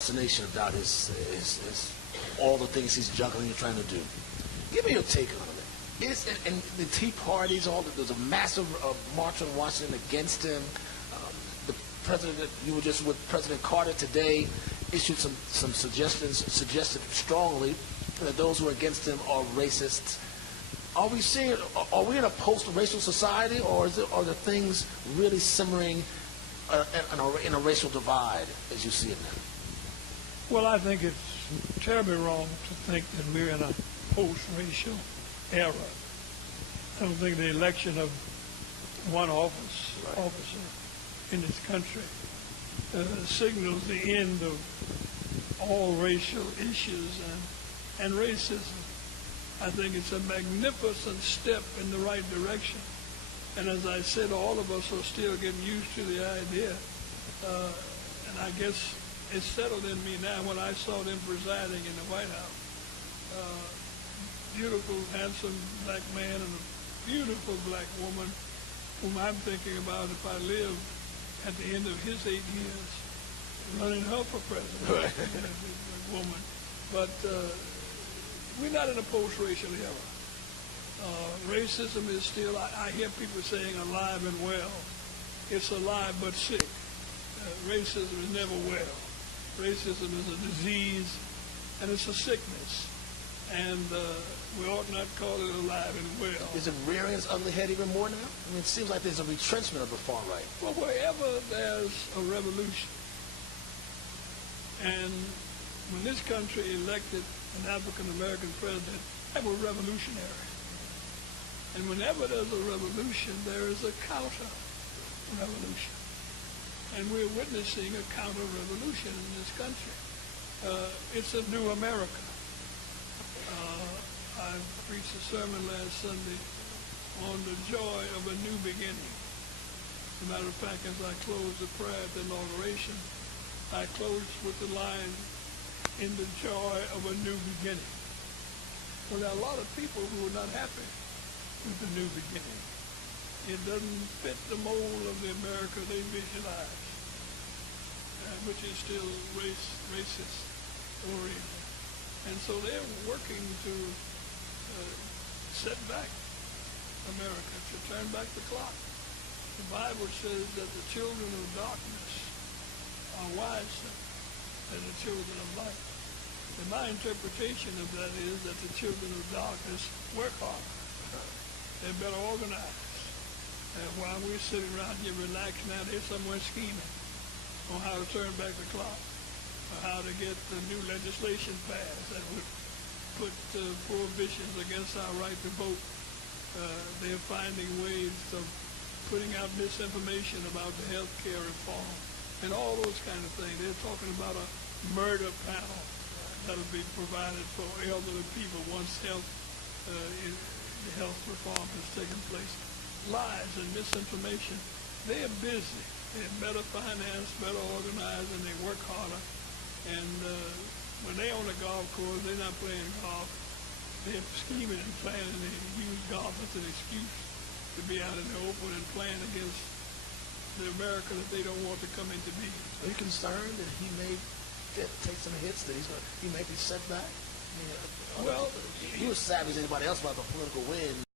fascination about his all the things he's juggling and trying to do. Give me your take on it. And the Tea Parties, there's a massive march on Washington against him. The president, you were just with President Carter today, issued some suggestions, suggested strongly that those who are against him are racists. Are we in a post-racial society, or are the things really simmering in a racial divide as you see it now? Well, I think it's terribly wrong to think that we're in a post-racial era. I don't think the election of one officer in this country signals the end of all racial issues and racism. I think it's a magnificent step in the right direction. And as I said, all of us are still getting used to the idea. And I guess it settled in me now when I saw them presiding in the White House. Beautiful, handsome black man and a beautiful black woman whom I'm thinking about if I live at the end of his 8 years, running her for president, woman. But we're not in a post-racial era. Racism is still, I hear people saying alive and well. It's alive but sick. Racism is never well. Racism is a disease and it's a sickness. And we ought not call it alive and well. Is it rearing its ugly head even more now? I mean, it seems like there's a retrenchment of the far right. Well, wherever there's a revolution, and when this country elected an African-American president, that was revolutionary. And whenever there's a revolution, there is a counter-revolution. And we're witnessing a counter-revolution in this country. It's a new America. I preached a sermon last Sunday on the joy of a new beginning. As a matter of fact, as I closed the prayer at the inauguration, I closed with the line, in the joy of a new beginning. Well, there are a lot of people who are not happy with the new beginning. It doesn't fit the mold of the America they visualize, which is still racist oriented. And so they're working to set back America, to turn back the clock. The Bible says that the children of darkness are wiser than the children of light. And my interpretation of that is that the children of darkness work harder. They're better organized. And while we're sitting around here relaxed now, they're somewhere scheming on how to turn back the clock, or how to get the new legislation passed that would put prohibitions against our right to vote. They're finding ways of putting out misinformation about the health care reform and all those kind of things. They're talking about a murder panel that'll be provided for elderly people once the health reform has taken place. Lies and misinformation. They're busy. They're better financed, better organized, and they work harder. And when they're on the golf course, they're not playing golf. They're scheming and planning. They use golf as an excuse to be out in the open and playing against the America that they don't want to come into being. Are you concerned that he may take some hits, that he may be set back? I mean, well, he was savvy as anybody else about the political win.